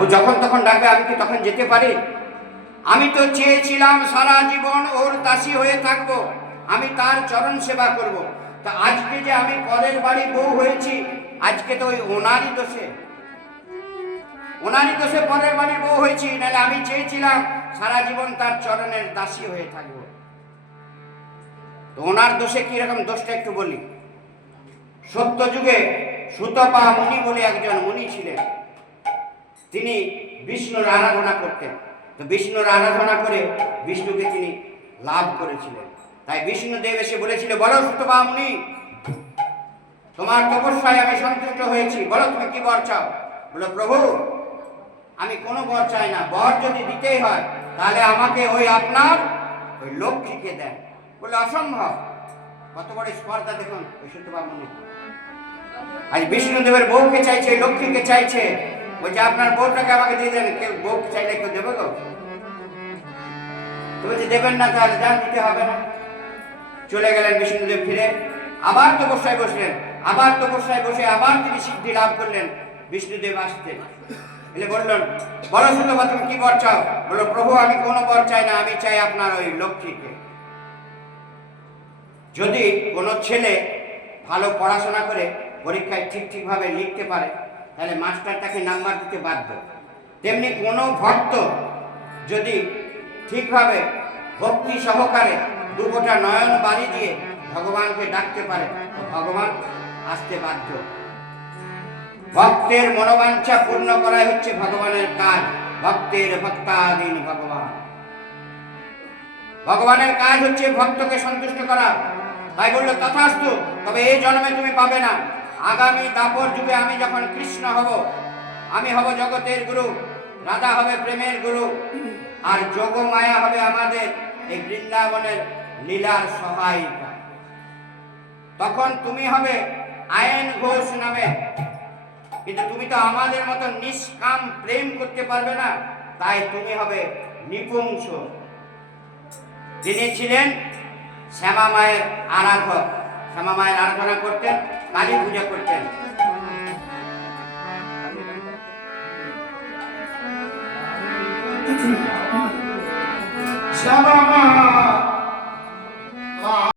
ও যখন তখন ডাকবে, আমি কি তখন যেতে পারি? আমি তো চেয়েছিলাম সারা জীবন ওর দাসী হয়ে থাকবো, আমি তার চরণ সেবা করব। তা আজকে যে আমি পরের বাড়ি বউ হয়েছি, আজকে তো ওই ওনারই দোষে পরের বাড়ির বউ হয়েছি, নাহলে আমি চেয়েছিলাম সারা জীবন তার চরণের দাসী হয়ে থাকবো। তো ওনার দোষে কি রকম দোষটা একটু বলি। সত্য যুগে সুতপা মুনি বলে একজন মুনি ছিলেন। তিনি বিষ্ণুর আরাধনা করতেন। তো বিষ্ণুর আরাধনা করে বিষ্ণুকে তিনি লাভ করেছিলেন। তাই বিষ্ণুদেব এসে বলেছিল, বলো সুতপা মুনি, তোমার তপস্যায় আমি সন্তুষ্ট হয়েছি, বলো তুমি কি বর চাও? বলো, প্রভু আমি কোনো বর চাই না, বর যদি দিতেই হয় তাহলে আমাকে ওই আপনার ওই লক্ষ্মীকে দেন। বলে, অসম্ভব। কত বড় স্পর্ধা দেখুন ওই সুতপা মুনি। আজ বিষ্ণুদেবের বউকে চাইছে, লক্ষ্মীকে চাইছে, বলছে আপনার বউটাকে আমাকে দিয়ে দেন। কেউ বউ চাইলে কেউ দেবে গো? তো বলছে দেবেন না, তাহলে যান, দিতে হবে না। চলে গেলেন বিষ্ণুদেব ফিরে, আবার তপস্যায় বসলেন। আবার তপস্যায় বসে আবার তিনি সিদ্ধি লাভ করলেন। বিষ্ণুদেব আসতেন, এলে বললেন, বলো সুতপা তুমি কি বর চাও? বলো, প্রভু আমি কোনো বর চাই না, আমি চাই আপনার ওই লক্ষ্মীকে। যদি কোনো ছেলে ভালো পড়াশোনা করে পরীক্ষায় ঠিকভাবে লিখতে পারে, তাহলে মাস্টার তাকে নাম্বার দিতে বাধ্য। তেমনি কোনো ভক্ত যদি ঠিকভাবে ভক্তি সহকারে দুপোটা নয়ন বাড়ি দিয়ে ভগবানকে ডাকতে পারে, তো ভগবান আসতে বাধ্য। ভক্তের মনোবাঞ্ছা পূর্ণ করাই হচ্ছে ভগবানের কাজ। ভক্তের ভক্তাধীন ভগবান। ভগবানের কাজ হচ্ছে ভক্তকে সন্তুষ্ট করা। তাই বললো, তথাস্তু, তবে এই জন্মে তুমি পাবে না। আগামী দাপর যুগে আমি যখন কৃষ্ণ হব, আমি হব জগতের গুরু, রাধা হবে প্রেমের গুরু, আর যোগ মায়া হবে আমাদের এই বৃন্দাবনের লীলার সহায়িকা। তখন তুমি হবে আয়েন ঘোষ নামে, কিন্তু তুমি তো আমাদের মতো নিষ্কাম প্রেম করতে পারবে না, তাই তুমি হবে নিপুংস। তিনি ছিলেন শ্যামা মায়ের আরাধক। শ্যামা মায়ের আরাধনা করতেন, কালী পূজা করতেন।